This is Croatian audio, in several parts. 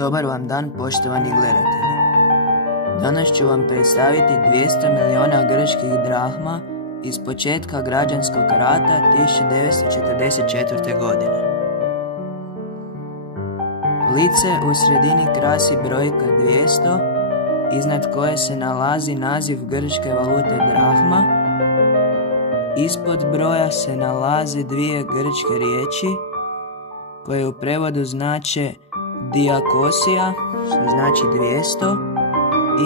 Dobar vam dan, poštovani gledatelji. Danas ću vam predstaviti 200 miliona grčkih drahma iz početka građanskog rata 1944. godine. Lice u sredini krasi brojka 200, iznad koje se nalazi naziv grčke valute drahma. Ispod broja se nalaze dvije grčke riječi koje u prevodu znače diakosija, što znači 200, i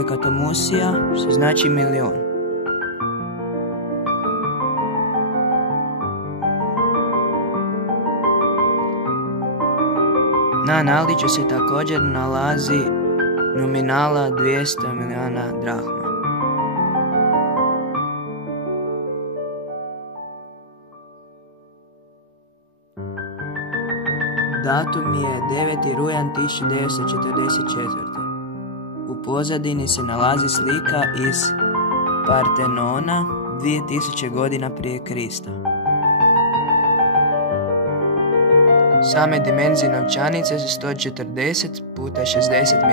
ekatomusija, što znači milion. Na naličju se također nalazi nominala 200 miliona drahma. Datum je 9. rujan 1944. U pozadini se nalazi slika iz Partenona 2000 godina prije Krista. Same dimenzije novčanice su 140 x 60 mm.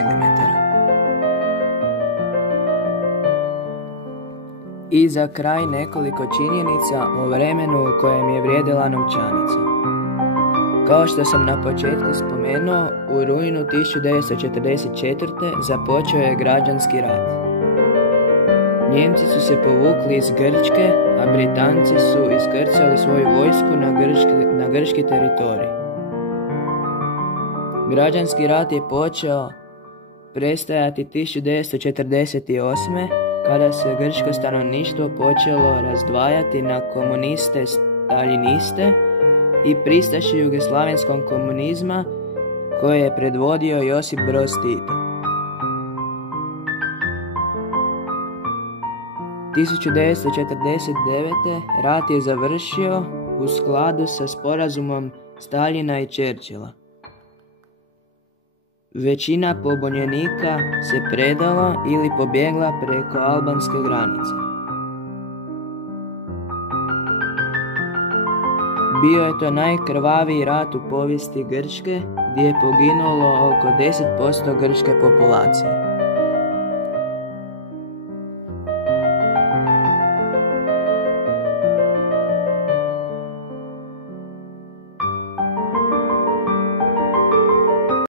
I za kraj nekoliko činjenica o vremenu u kojem je vrijedila novčanica. Kao što sam na početku spomenuo, u rujnu 1944. započeo je građanski rat. Njemci su se povukli iz Grčke, a Britanci su iskrcali svoju vojsku na grčki teritorij. Građanski rat je počeo prestajati 1948. kada se grčko stanovništvo počelo razdvajati na komuniste, staljiniste i pristaše jugoslavenskog komunizma koje je predvodio Josip Broz Tito. 1949. rat je završio u skladu sa sporazumom Staljina i Churchilla. Većina pobunjenika se predala ili pobjegla preko albanske granice. Bio je to najkrvaviji rat u povijesti Grčke, gdje je poginulo oko 10% grčke populacije.